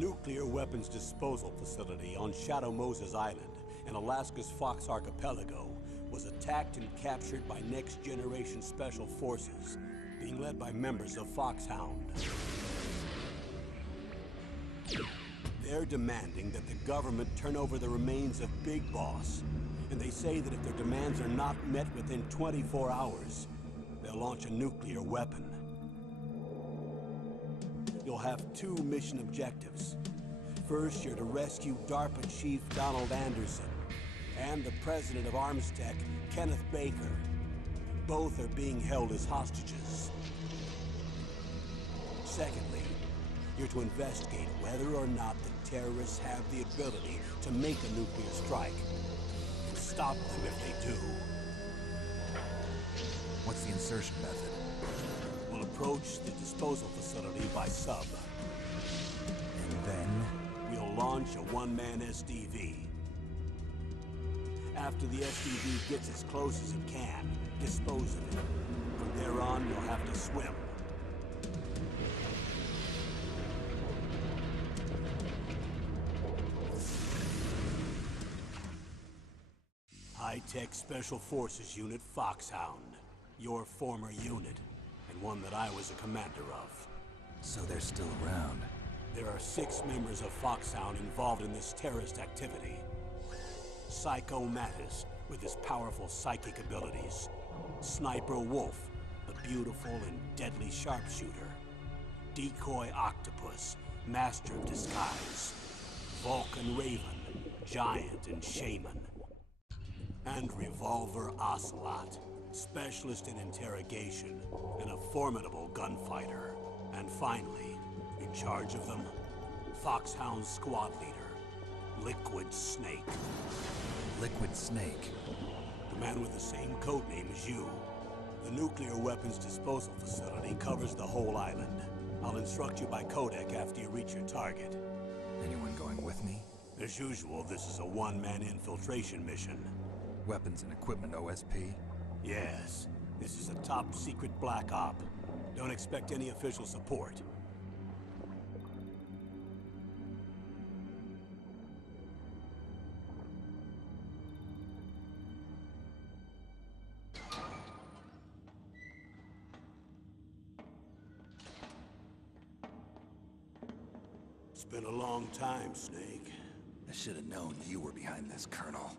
nuclear weapons disposal facility on Shadow Moses Island in Alaska's Fox Archipelago was attacked and captured by next-generation special forces, being led by members of Foxhound. They're demanding that the government turn over the remains of Big Boss, and they say that if their demands are not met within 24 hours, they'll launch a nuclear weapon. You'll have two mission objectives. First, you're to rescue DARPA Chief Donald Anderson and the president of Armstech, Kenneth Baker. Both are being held as hostages. Secondly, you're to investigate whether or not the terrorists have the ability to make a nuclear strike and stop them if they do. What's the insertion method? We'll approach the disposal facility by sub. And then? We'll launch a one-man SDV. After the SDV gets as close as it can, dispose of it. From there on, you'll have to swim. High-tech Special Forces Unit Foxhound. Your former unit, and one that I was a commander of. So they're still around. There are 6 members of Foxhound involved in this terrorist activity. Psycho Mattis, with his powerful psychic abilities. Sniper Wolf, the beautiful and deadly sharpshooter. Decoy Octopus, master of disguise. Vulcan Raven, giant and shaman. And Revolver Ocelot, specialist in interrogation and a formidable gunfighter. And finally, in charge of them, Foxhound squad leader, Liquid Snake. Liquid Snake? The man with the same codename as you. The nuclear weapons disposal facility covers the whole island. I'll instruct you by codec after you reach your target. Anyone going with me? As usual, this is a one-man infiltration mission. Weapons and equipment OSP? Yes. This is a top-secret black op. Don't expect any official support. It's been a long time, Snake. I should have known you were behind this, Colonel.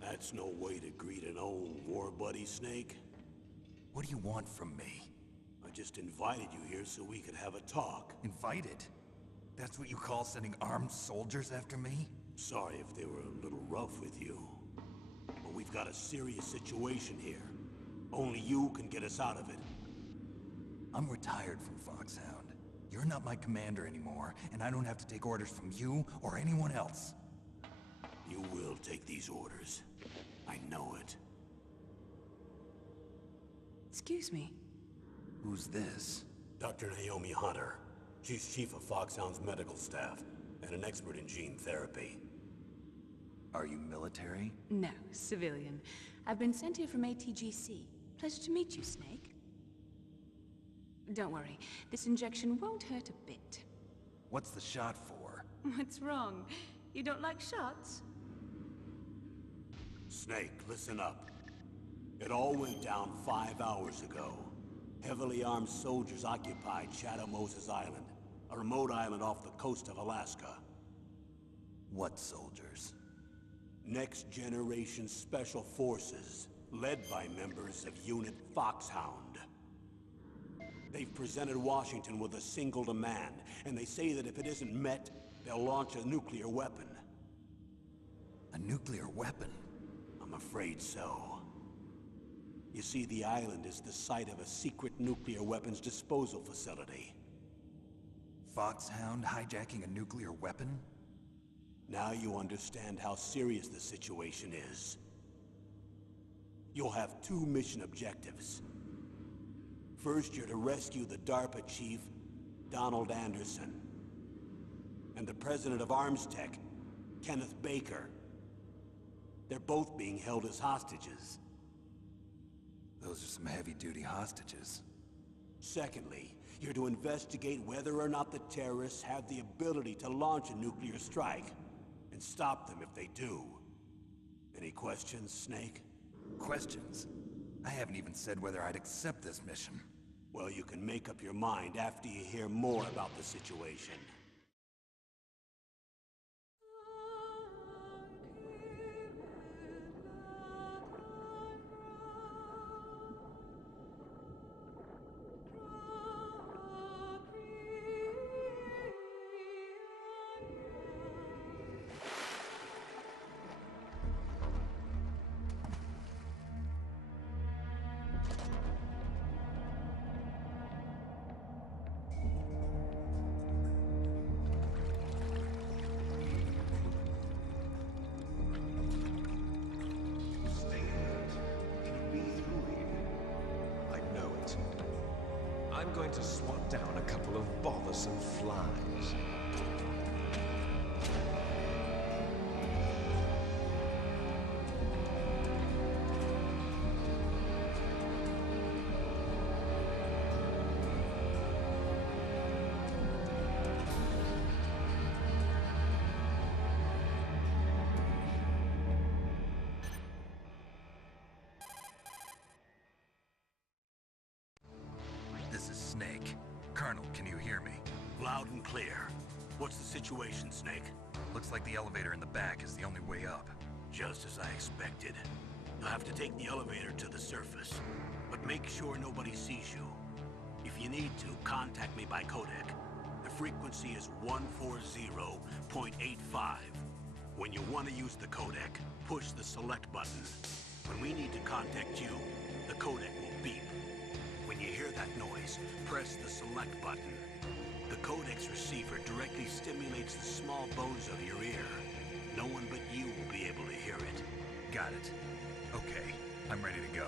That's no way to greet an old war buddy, Snake. What do you want from me? I just invited you here so we could have a talk. Invited? That's what you call sending armed soldiers after me? Sorry if they were a little rough with you. But we've got a serious situation here. Only you can get us out of it. I'm retired from Foxhound. You're not my commander anymore, and I don't have to take orders from you or anyone else. You will take these orders. I know it. Excuse me. Who's this? Dr. Naomi Hunter. She's chief of Foxhound's medical staff and an expert in gene therapy. Are you military? No, civilian. I've been sent here from ATGC. Pleasure to meet you, Snake. Don't worry, this injection won't hurt a bit. What's the shot for? What's wrong? You don't like shots? Snake, listen up. It all went down 5 hours ago. Heavily armed soldiers occupied Shadow Moses Island, a remote island off the coast of Alaska. What soldiers? Next generation special forces, led by members of Unit Foxhound. They've presented Washington with a single demand, and they say that if it isn't met, they'll launch a nuclear weapon. A nuclear weapon? I'm afraid so. You see, the island is the site of a secret nuclear weapons disposal facility. Foxhound hijacking a nuclear weapon? Now you understand how serious the situation is. You'll have 2 mission objectives. First, you're to rescue the DARPA chief, Donald Anderson, and the president of Armstech, Kenneth Baker. They're both being held as hostages. Those are some heavy-duty hostages. Secondly, You're to investigate whether or not the terrorists have the ability to launch a nuclear strike, and stop them if they do. Any questions, Snake? Questions? I haven't even said whether I'd accept this mission. Well, you can make up your mind after you hear more about the situation. I'm going to swat down a couple of bothersome flies. This is Snake. Colonel, can you hear me? Loud and clear. What's the situation, Snake? Looks like the elevator in the back is the only way up. Just as I expected. You'll have to take the elevator to the surface, but make sure nobody sees you. If you need to, contact me by codec. The frequency is 140.85. When you want to use the codec, push the select button. When we need to contact you, the codec will beep. When you hear that noise, press the select button. The codec's receiver directly stimulates the small bones of your ear. No one but you will be able to hear it. Got it. Okay, I'm ready to go.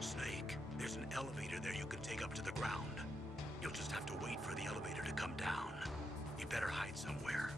Snake, there's an elevator there you can take up to the ground. You'll just have to wait for the elevator to come down. You better hide somewhere.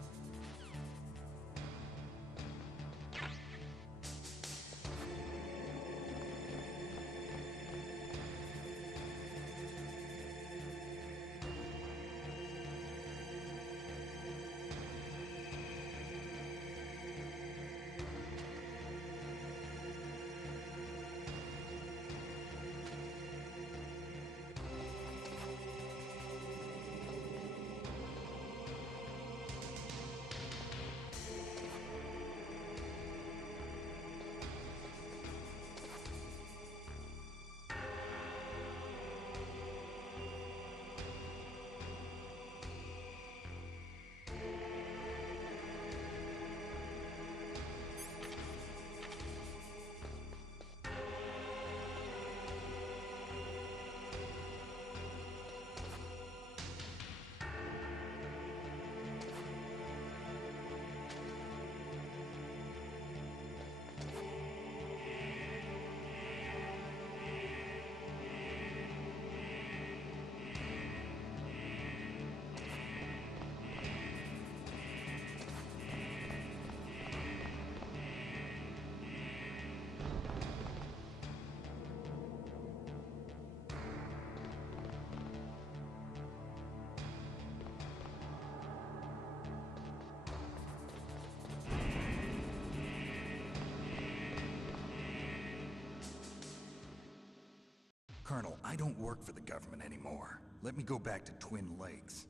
Colonel, I don't work for the government anymore. Let me go back to Twin Lakes.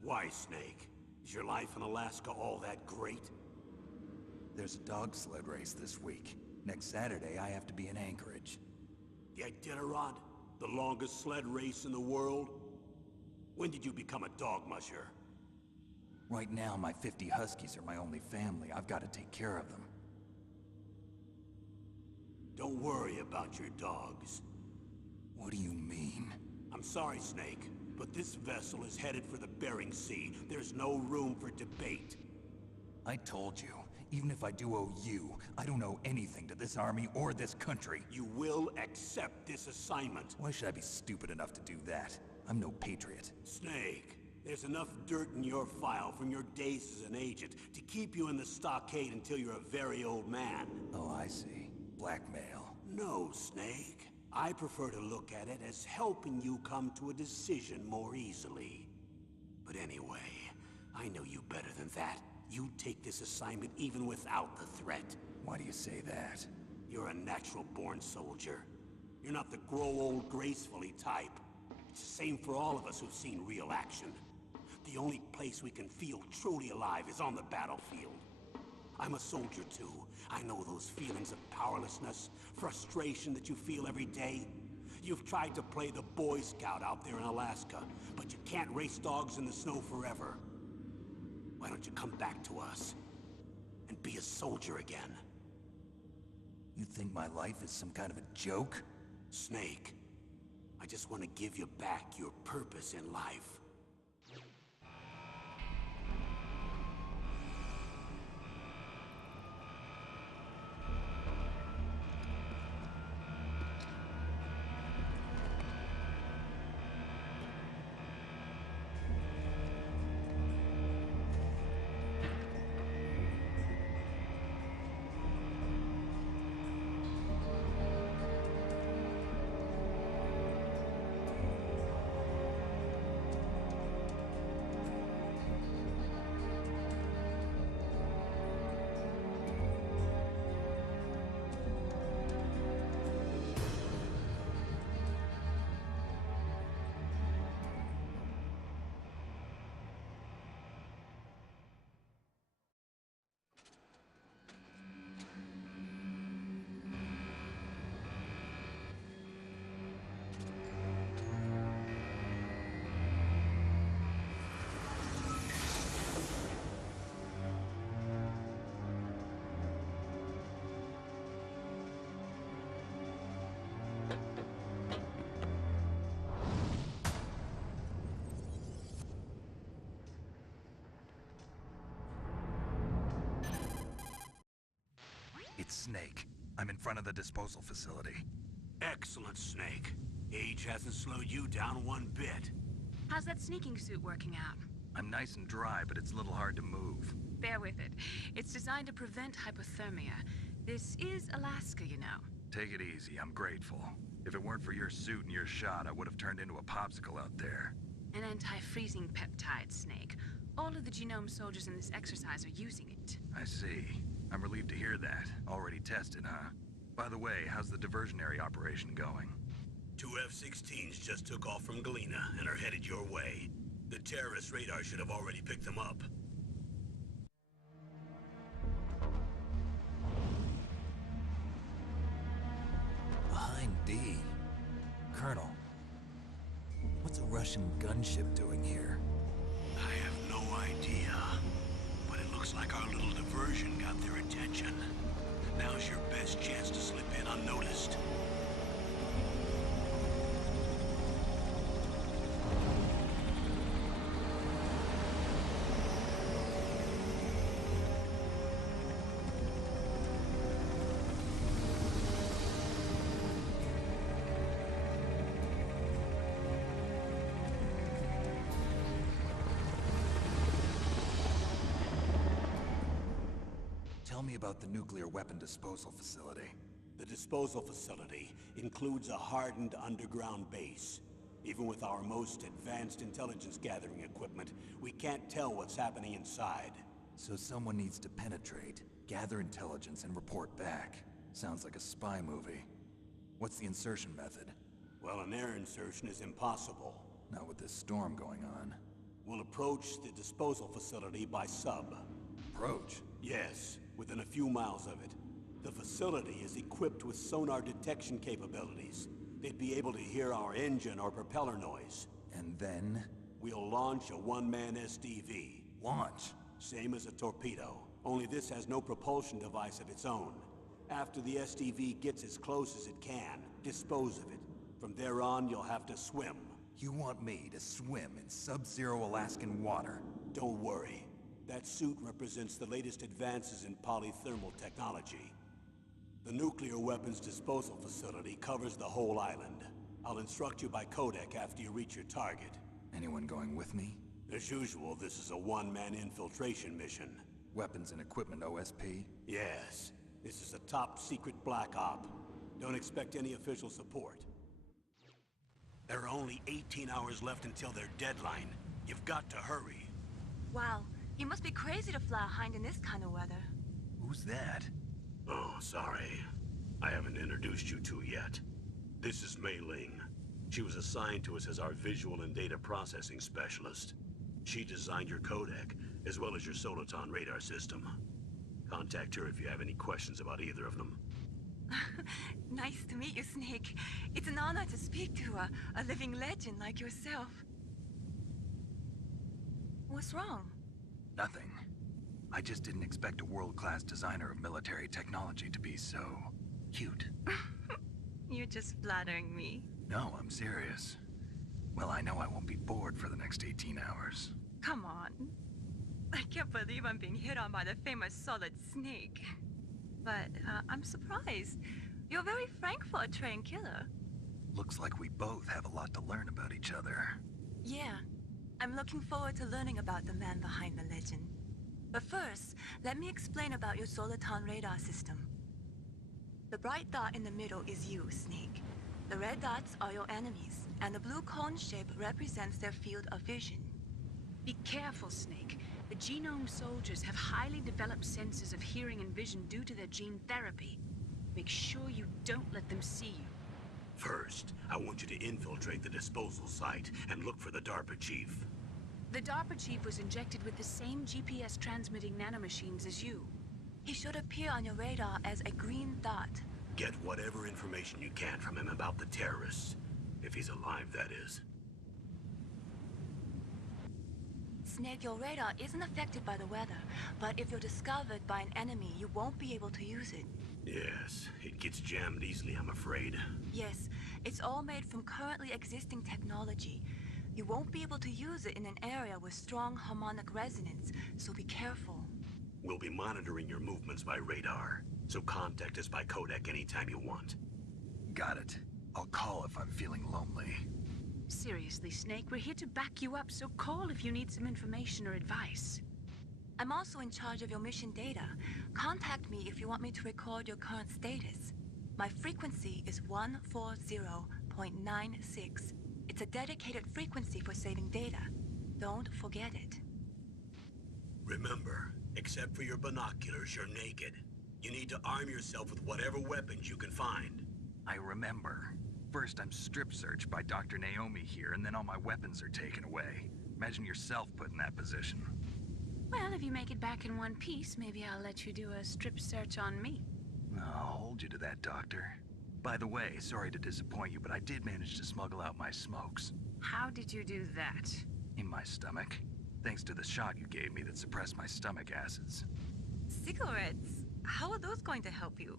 Why, Snake? Is your life in Alaska all that great? There's a dog sled race this week. Next Saturday, I have to be in Anchorage. The Iditarod? The longest sled race in the world? When did you become a dog musher? Right now, my 50 huskies are my only family. I've got to take care of them. Don't worry about your dogs. What do you mean? I'm sorry, Snake, but this vessel is headed for the Bering Sea. There's no room for debate. I told you, even if I do owe you, I don't owe anything to this army or this country. You will accept this assignment. Why should I be stupid enough to do that? I'm no patriot. Snake, there's enough dirt in your file from your days as an agent to keep you in the stockade until you're a very old man. Oh, I see. Blackmail. No, Snake. I prefer to look at it as helping you come to a decision more easily. But anyway, I know you better than that. You take this assignment even without the threat. Why do you say that? You're a natural-born soldier. You're not the grow old gracefully type. It's the same for all of us who've seen real action. The only place we can feel truly alive is on the battlefield. I'm a soldier too. I know those feelings of powerlessness, frustration that you feel every day. You've tried to play the Boy Scout out there in Alaska, but you can't race dogs in the snow forever. Why don't you come back to us and be a soldier again? You think my life is some kind of a joke? Snake, I just want to give you back your purpose in life. It's Snake. I'm in front of the disposal facility. Excellent, Snake. Age hasn't slowed you down one bit. How's that sneaking suit working out? I'm nice and dry, but it's a little hard to move. Bear with it. It's designed to prevent hypothermia. This is Alaska, you know. Take it easy, I'm grateful. If it weren't for your suit and your shot, I would have turned into a popsicle out there. An anti-freezing peptide, Snake. All of the genome soldiers in this exercise are using it. I see. I'm relieved to hear that. Already tested, huh? By the way, how's the diversionary operation going? 2 F-16s just took off from Galena and are headed your way. The terrorist radar should have already picked them up. Behind D. Colonel, what's a Russian gunship doing here? I have no idea, but it looks like our little diversion got their attention. Now's your best chance to slip in unnoticed. Tell me about the nuclear weapon disposal facility. The disposal facility includes a hardened underground base. Even with our most advanced intelligence gathering equipment, we can't tell what's happening inside. So someone needs to penetrate, gather intelligence, and report back. Sounds like a spy movie. What's the insertion method? Well, an air insertion is impossible. Not with this storm going on. We'll approach the disposal facility by sub. Approach? Yes, within a few miles of it. The facility is equipped with sonar detection capabilities. They'd be able to hear our engine or propeller noise. And then? We'll launch a one-man SDV. Launch? Same as a torpedo, only this has no propulsion device of its own. After the SDV gets as close as it can, dispose of it. From there on, you'll have to swim. You want me to swim in sub-zero Alaskan water? Don't worry. That suit represents the latest advances in polythermal technology. The nuclear weapons disposal facility covers the whole island. I'll instruct you by codec after you reach your target. Anyone going with me? As usual, this is a one-man infiltration mission. Weapons and equipment OSP? Yes. This is a top-secret black op. Don't expect any official support. There are only 18 hours left until their deadline. You've got to hurry. Wow, you must be crazy to fly a hind in this kind of weather. Who's that? Oh, sorry. I haven't introduced you to yet. This is Mei Ling. She was assigned to us as our visual and data processing specialist. She designed your codec, as well as your soliton radar system. Contact her if you have any questions about either of them. Nice to meet you, Snake. It's an honor to speak to a living legend like yourself. What's wrong? Nothing. I just didn't expect a world-class designer of military technology to be so cute. You're just flattering me. No, I'm serious. Well, I know I won't be bored for the next 18 hours. Come on. I can't believe I'm being hit on by the famous Solid Snake. But I'm surprised. You're very frank for a trained killer. Looks like we both have a lot to learn about each other. Yeah. I'm looking forward to learning about the man behind the legend. But first, let me explain about your soliton radar system. The bright dot in the middle is you, Snake. The red dots are your enemies, and the blue cone shape represents their field of vision. Be careful, Snake. The genome soldiers have highly developed senses of hearing and vision due to their gene therapy. Make sure you don't let them see you. First, I want you to infiltrate the disposal site and look for the DARPA chief. The DARPA chief was injected with the same GPS transmitting nanomachines as you. He should appear on your radar as a green dot. Get whatever information you can from him about the terrorists. If he's alive, that is. Snake, your radar isn't affected by the weather, but if you're discovered by an enemy, you won't be able to use it. Yes, it gets jammed easily, I'm afraid. Yes, it's all made from currently existing technology. You won't be able to use it in an area with strong harmonic resonance, so be careful. We'll be monitoring your movements by radar, so contact us by codec anytime you want. Got it. I'll call if I'm feeling lonely. Seriously, Snake, we're here to back you up, so call if you need some information or advice. I'm also in charge of your mission data. Contact me if you want me to record your current status. My frequency is 140.96. It's a dedicated frequency for saving data. Don't forget it. Remember, except for your binoculars, you're naked. You need to arm yourself with whatever weapons you can find. I remember. First, I'm strip searched by Dr. Naomi here, and then all my weapons are taken away. Imagine yourself put in that position. Well, if you make it back in one piece, maybe I'll let you do a strip search on me. I'll hold you to that, Doctor. By the way, sorry to disappoint you, but I did manage to smuggle out my smokes. How did you do that? In my stomach. Thanks to the shot you gave me that suppressed my stomach acids. Cigarettes? How are those going to help you?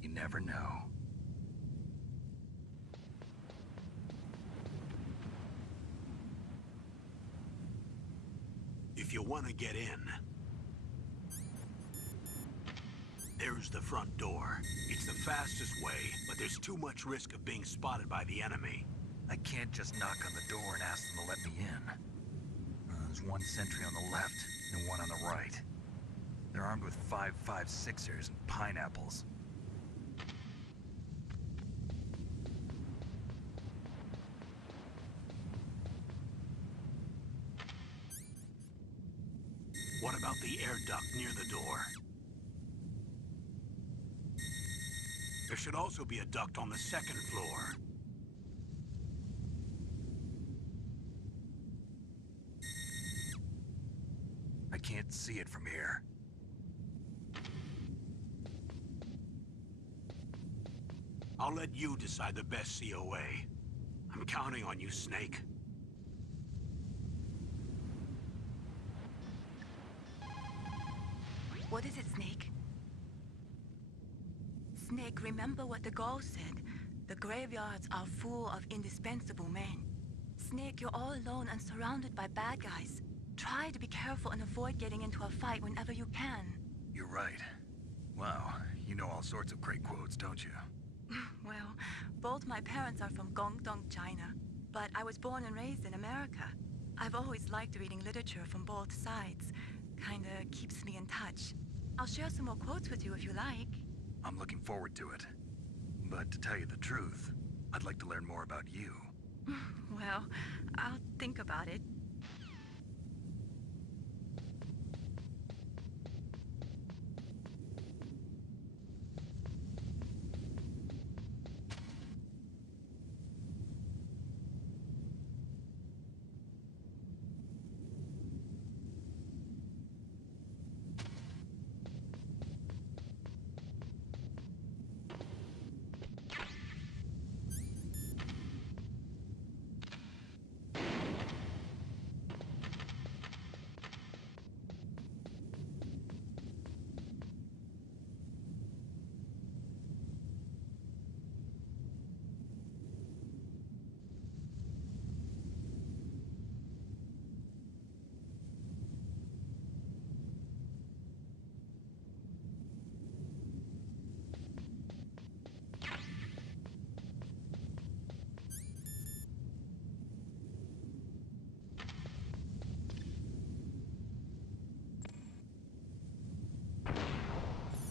You never know. If you want to get in, there's the front door. It's the fastest way, but there's too much risk of being spotted by the enemy. I can't just knock on the door and ask them to let me in. There's one sentry on the left and one on the right. They're armed with 5.56ers and pineapples. What about the air duct near the door? There should also be a duct on the second floor. I can't see it from here. I'll let you decide the best COA. I'm counting on you, Snake. What is it, Snake? Snake, remember what the girl said. The graveyards are full of indispensable men. Snake, you're all alone and surrounded by bad guys. Try to be careful and avoid getting into a fight whenever you can. You're right. Wow, you know all sorts of great quotes, don't you? Well, both my parents are from Guangdong, China, but I was born and raised in America. I've always liked reading literature from both sides. Kinda keeps me in touch. I'll share some more quotes with you if you like. I'm looking forward to it. But to tell you the truth, I'd like to learn more about you. Well, I'll think about it.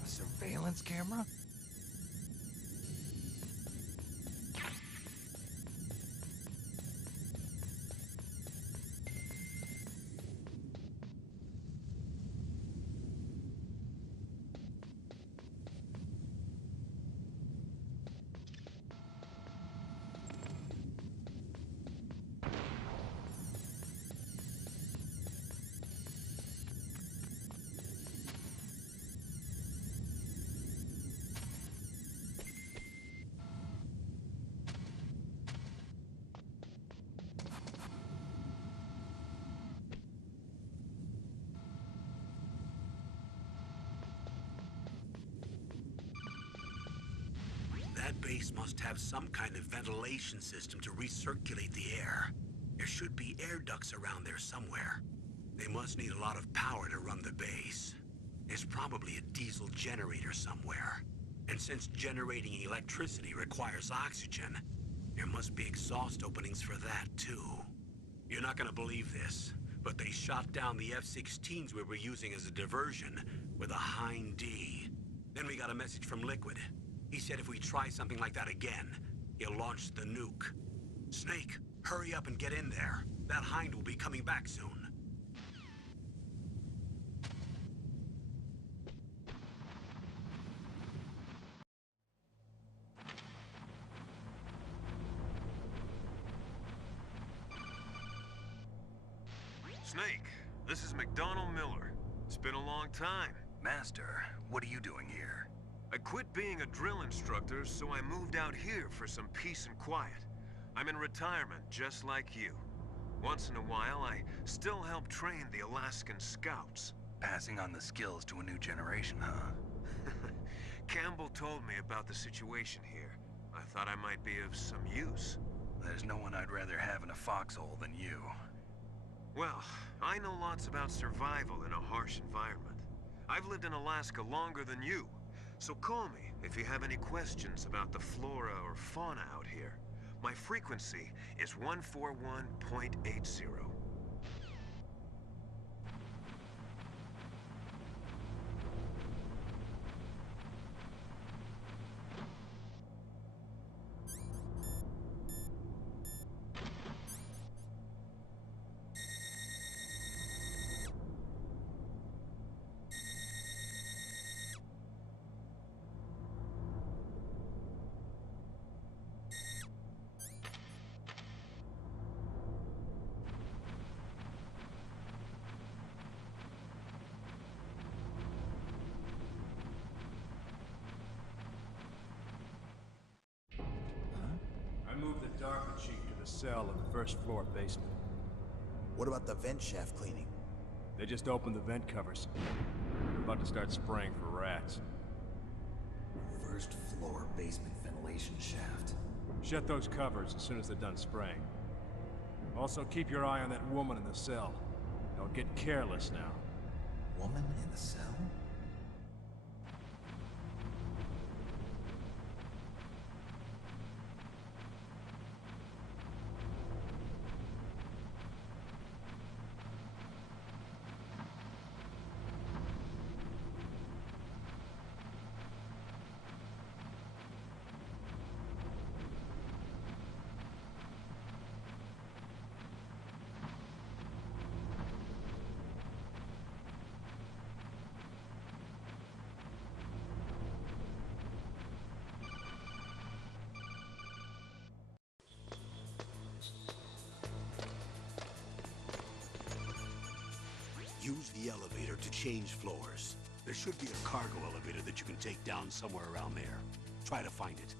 Surveillance camera? That base must have some kind of ventilation system to recirculate the air. There should be air ducts around there somewhere. They must need a lot of power to run the base. There's probably a diesel generator somewhere. And since generating electricity requires oxygen, there must be exhaust openings for that too. You're not gonna believe this, but they shot down the F-16s we were using as a diversion with a Hind D. Then we got a message from Liquid. He said if we try something like that again, he'll launch the nuke. Snake, hurry up and get in there. That Hind will be coming back soon. Snake, this is McDonald Miller. It's been a long time. Master, what are you doing here? I quit being a drill instructor, so I moved out here for some peace and quiet. I'm in retirement, just like you. Once in a while, I still help train the Alaskan Scouts. Passing on the skills to a new generation, huh? Campbell told me about the situation here. I thought I might be of some use. There's no one I'd rather have in a foxhole than you. Well, I know lots about survival in a harsh environment. I've lived in Alaska longer than you. So call me if you have any questions about the flora or fauna out here. My frequency is 141.80. cell in the first floor basement. What about the vent shaft cleaning? They just opened the vent covers. They're about to start spraying for rats. First floor basement ventilation shaft. Shut those covers as soon as they're done spraying. Also, keep your eye on that woman in the cell. Don't get careless now. Woman in the cell? Use the elevator to change floors. There should be a cargo elevator that you can take down somewhere around there. Try to find it.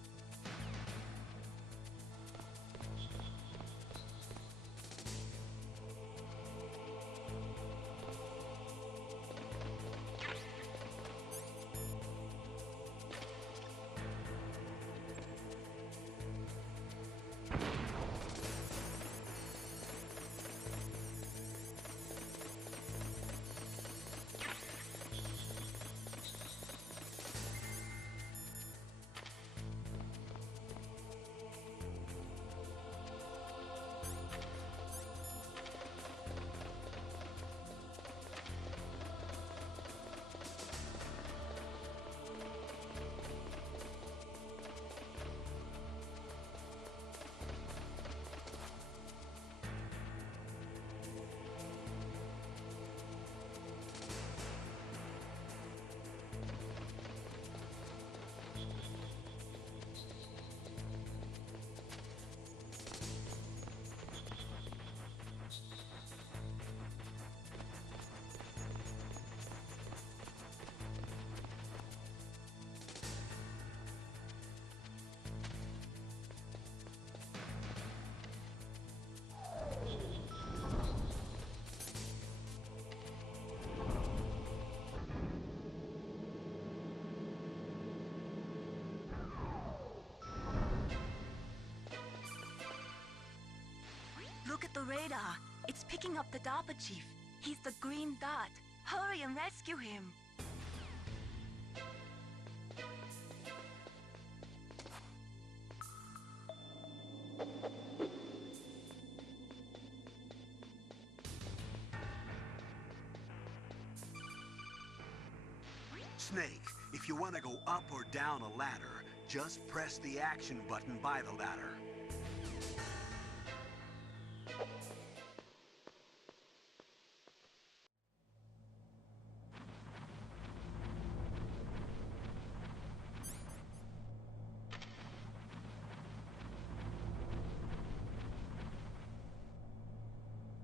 Look at the radar. It's picking up the DARPA chief. He's the green dot. Hurry and rescue him. Snake, if you want to go up or down a ladder, just press the action button by the ladder.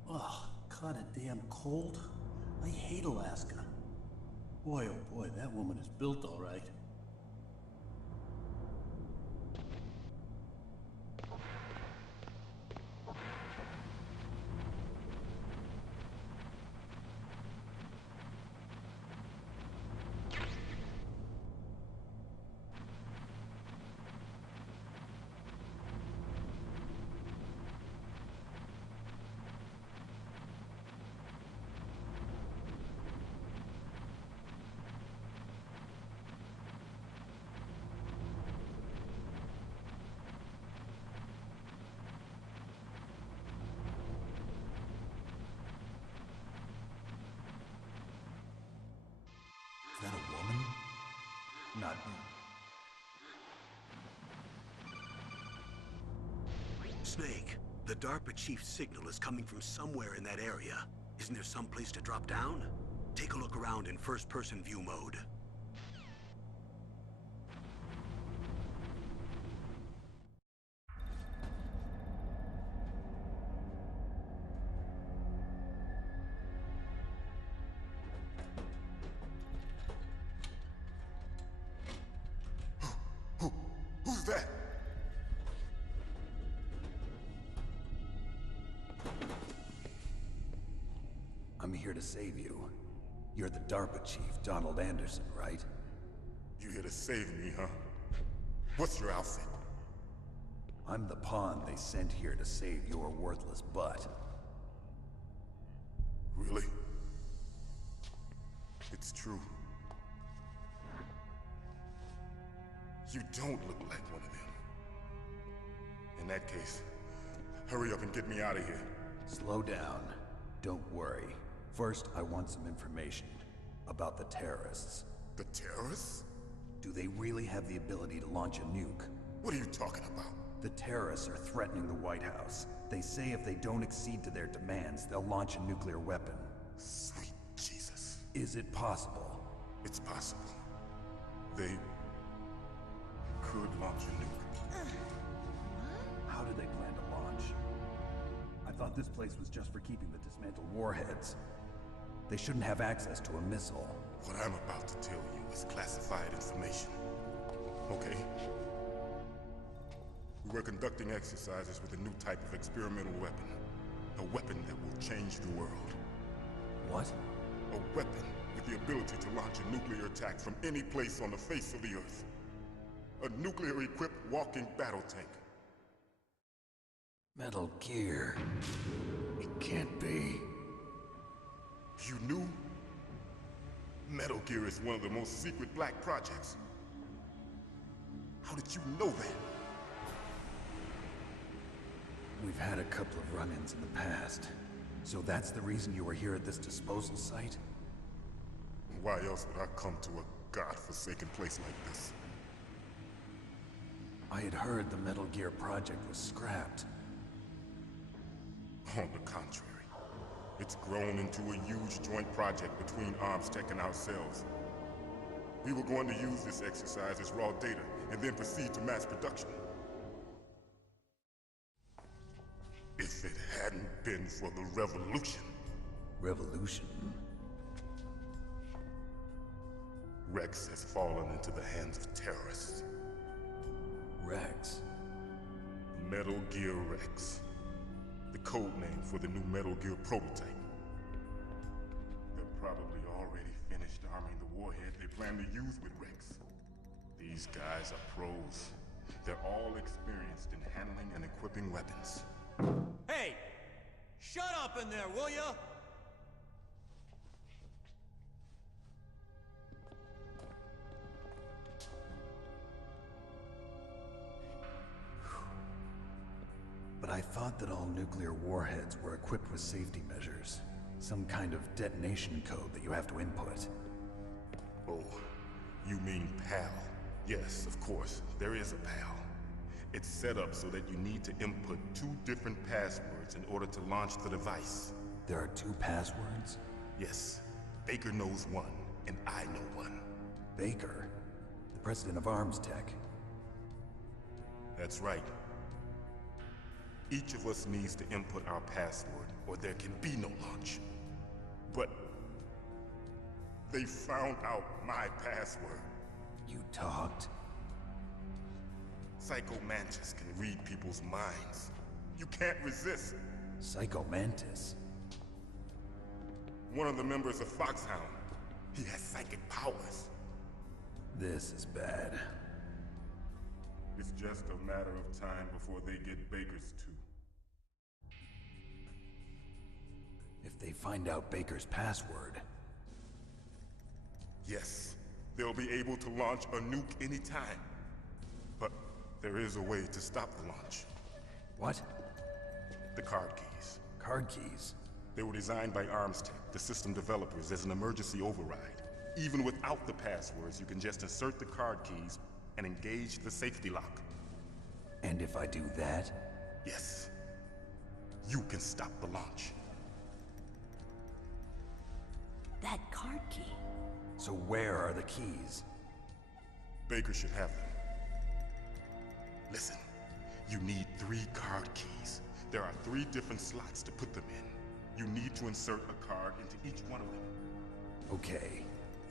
Ugh, kinda damn cold. I hate Alaska. Boy, oh boy, that woman is built all right. Is that a woman? Not me. Snake, the DARPA chief's signal is coming from somewhere in that area. Isn't there some place to drop down? Take a look around in first-person view mode. Who's that? I'm here to save you. You're the DARPA chief, Donald Anderson, right? You here to save me, huh? What's your outfit? I'm the pawn they sent here to save your worthless butt. Really? It's true. You don't look like one of them. In that case, hurry up and get me out of here. Slow down. Don't worry. First, I want some information about the terrorists. The terrorists? Do they really have the ability to launch a nuke? What are you talking about? The terrorists are threatening the White House. They say if they don't accede to their demands, they'll launch a nuclear weapon. Sweet Jesus. Is it possible? It's possible. They could launch a nuke. How do they plan to launch? I thought this place was just for keeping the dismantled warheads. They shouldn't have access to a missile. What I'm about to tell you is classified information. Okay? We were conducting exercises with a new type of experimental weapon. A weapon that will change the world. What? A weapon with the ability to launch a nuclear attack from any place on the face of the Earth. A nuclear-equipped walking battle tank. Metal Gear. It can't be. You knew? Metal Gear is one of the most secret black projects. How did you know that? We've had a couple of run-ins in the past. So that's the reason you were here at this disposal site? Why else would I come to a god-forsaken place like this? I had heard the Metal Gear project was scrapped. On the contrary. It's grown into a huge joint project between ArmsTech and ourselves. We were going to use this exercise as raw data, and then proceed to mass production. If it hadn't been for the revolution. Revolution? Rex has fallen into the hands of terrorists. Rex? Metal Gear Rex. The code name for the new Metal Gear prototype. They're probably already finished arming the warhead they plan to use with Rex. These guys are pros. They're all experienced in handling and equipping weapons. Hey! Shut up in there, will ya? But I thought that all nuclear warheads were equipped with safety measures. Some kind of detonation code that you have to input. Oh, you mean PAL? Yes, of course, there is a PAL. It's set up so that you need to input 2 different passwords in order to launch the device. There are 2 passwords? Yes. Baker knows one, and I know one. Baker? The president of ArmsTech? That's right. Each of us needs to input our password, or there can be no launch. But they found out my password. You talked? Psycho Mantis can read people's minds. You can't resist. Psycho Mantis? One of the members of Foxhound. He has psychic powers. This is bad. It's just a matter of time before they get Baker's too. If they find out Baker's password... Yes, they'll be able to launch a nuke anytime. But there is a way to stop the launch. What? The card keys. Card keys? They were designed by ArmsTech, the system developers, as an emergency override. Even without the passwords, you can just insert the card keys and engage the safety lock. And if I do that? Yes. You can stop the launch. That card key. So where are the keys? Baker should have them. Listen, you need 3 card keys. There are 3 different slots to put them in. You need to insert a card into each one of them. Okay,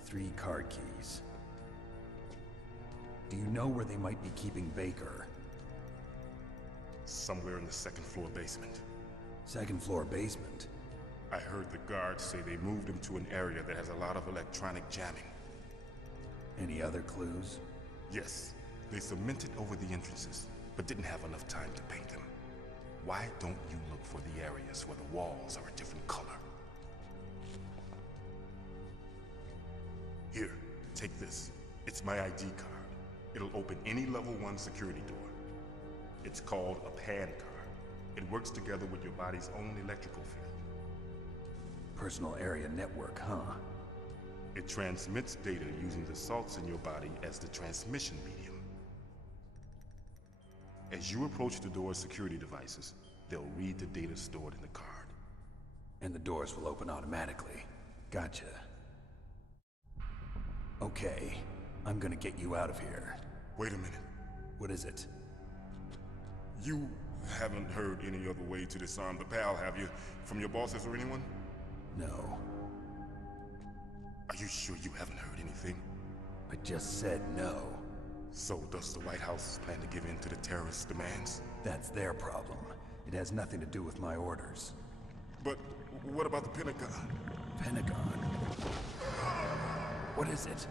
3 card keys. Do you know where they might be keeping Baker? Somewhere in the 2nd floor basement. 2nd floor basement? I heard the guards say they moved him to an area that has a lot of electronic jamming. Any other clues? Yes, they cemented over the entrances, but didn't have enough time to paint them. Why don't you look for the areas where the walls are a different color? Here, take this. It's my ID card. It'll open any level 1 security door. It's called a PAN card. It works together with your body's own electrical field. Personal area network, huh? It transmits data using the salts in your body as the transmission medium. As you approach the door's security devices, they'll read the data stored in the card. And the doors will open automatically. Gotcha. Okay, I'm gonna get you out of here. Wait a minute. What is it? You haven't heard any other way to disarm the PAL, have you? From your bosses or anyone? No. Are you sure you haven't heard anything? I just said no. So does the White House plan to give in to the terrorists' demands? That's their problem. It has nothing to do with my orders. But what about the Pentagon? Pentagon? What is it?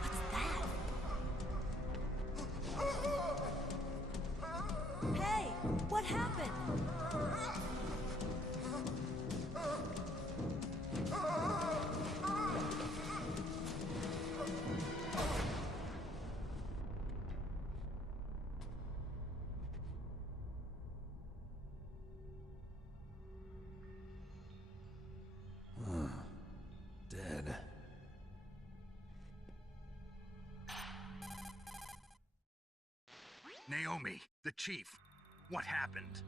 What's that? Hey, what happened? Dead. Naomi, the chief. What happened?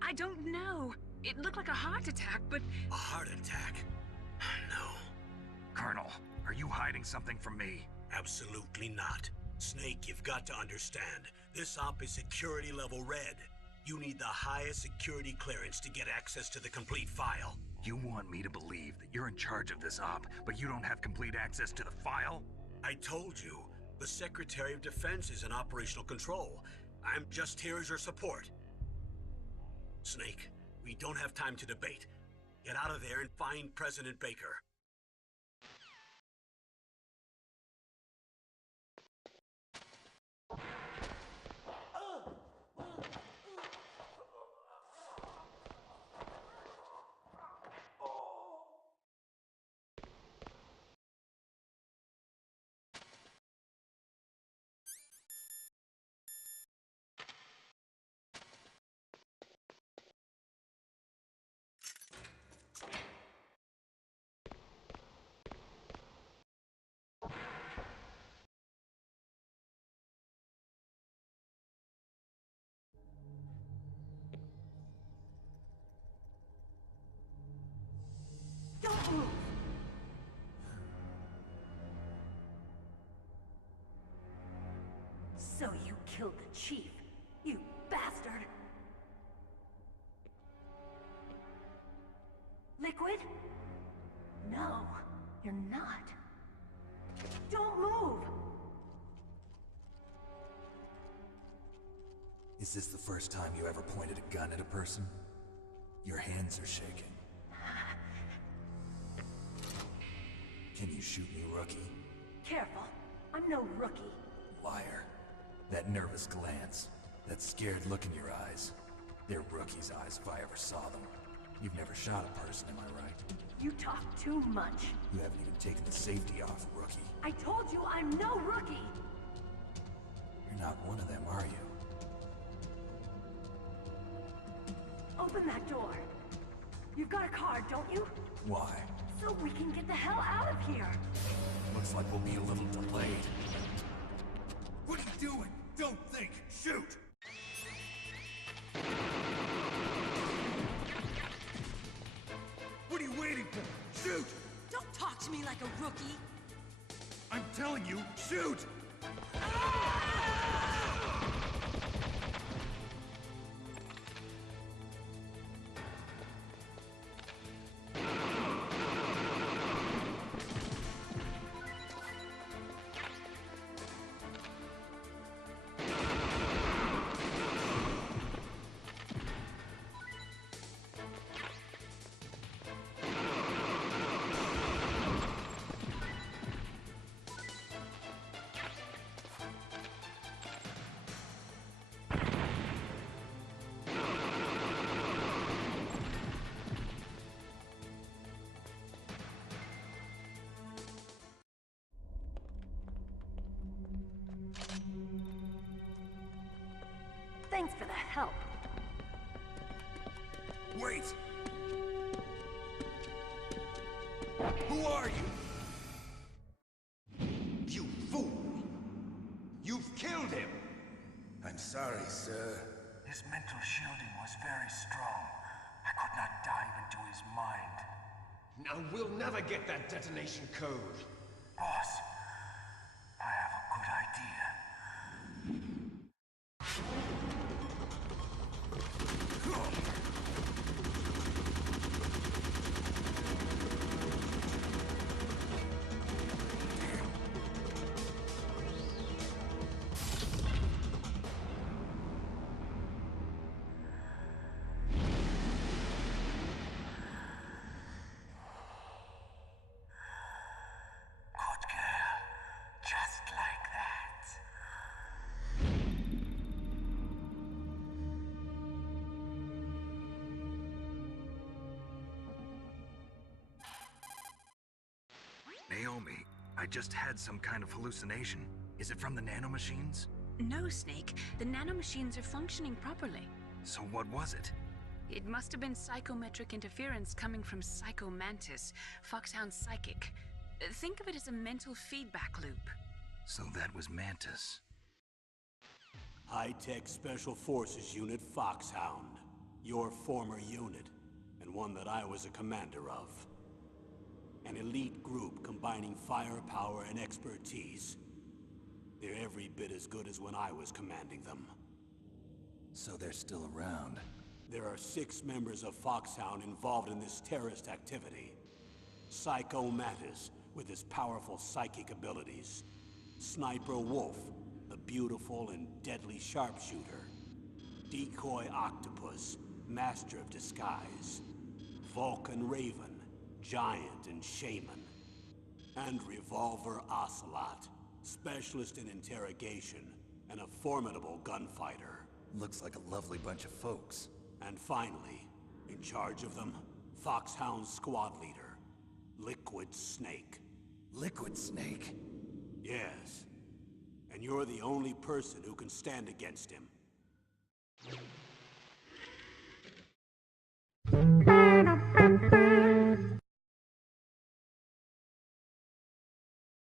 I don't know. It looked like a heart attack, but... A heart attack? No. Colonel, are you hiding something from me? Absolutely not. Snake, you've got to understand. This op is security level red. You need the highest security clearance to get access to the complete file. You want me to believe that you're in charge of this op, but you don't have complete access to the file? I told you, the Secretary of Defense is in operational control. I'm just here as your support. Snake, we don't have time to debate. Get out of there and find President Baker. Don't move! So you killed the chief, you bastard! Liquid? No, you're not. Don't move! Is this the first time you ever pointed a gun at a person? Your hands are shaking. Can you shoot me, rookie? Careful, I'm no rookie. Liar. That nervous glance, that scared look in your eyes. They're rookies' eyes if I ever saw them. You've never shot a person, am I right? You talk too much. You haven't even taken the safety off, rookie. I told you I'm no rookie! You're not one of them, are you? Open that door. You've got a card, don't you? Why? So we can get the hell out of here. Looks like we'll be a little delayed. What are you doing? Don't think! Shoot! What are you waiting for? Shoot! Don't talk to me like a rookie. I'm telling you, shoot! Wait! Who are you? You fool! You've killed him! I'm sorry, sir. His mental shielding was very strong. I could not dive into his mind. Now we'll never get that detonation code. Boss, I have a good idea. Naomi, I just had some kind of hallucination. Is it from the nanomachines? No, Snake. The nanomachines are functioning properly. So what was it? It must have been psychometric interference coming from Psycho Mantis, Foxhound's psychic. Think of it as a mental feedback loop. So that was Mantis. High-tech Special Forces Unit Foxhound. Your former unit, and one that I was a commander of. An elite group combining firepower and expertise. They're every bit as good as when I was commanding them. So they're still around. There are 6 members of Foxhound involved in this terrorist activity. Psycho Mantis, with his powerful psychic abilities. Sniper Wolf, the beautiful and deadly sharpshooter. Decoy Octopus, master of disguise. Vulcan Raven, giant and shaman. And Revolver Ocelot, specialist in interrogation and a formidable gunfighter. Looks like a lovely bunch of folks. And finally, in charge of them, Foxhound's squad leader, Liquid Snake. Liquid Snake? Yes. And you're the only person who can stand against him.